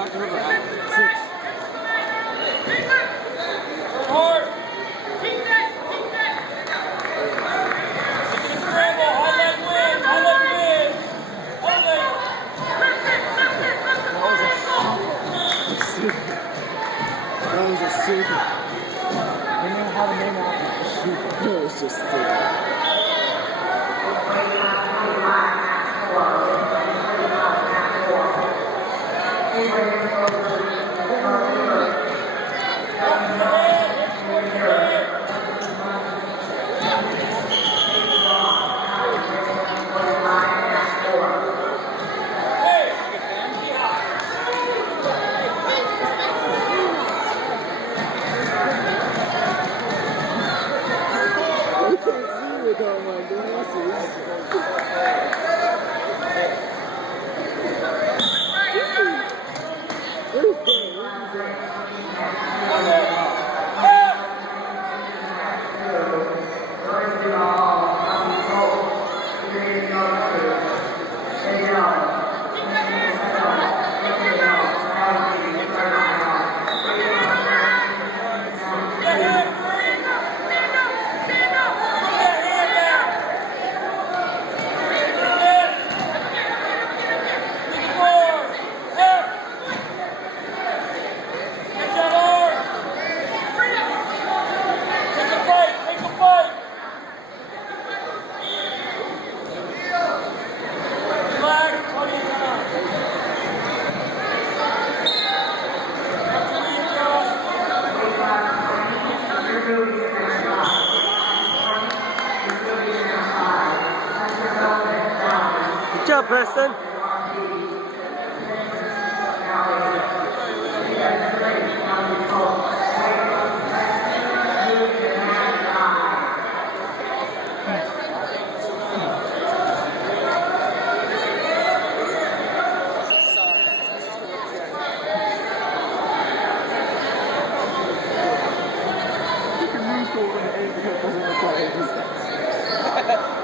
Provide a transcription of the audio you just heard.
Dr. Hoover out? 6. Hard. Scramble. Highlight wins. Highlight wins. Highlight. That was a super. They know how to name out the super. It was just super. Good job, Preston. You can lose to an 8 because it doesn't require distance.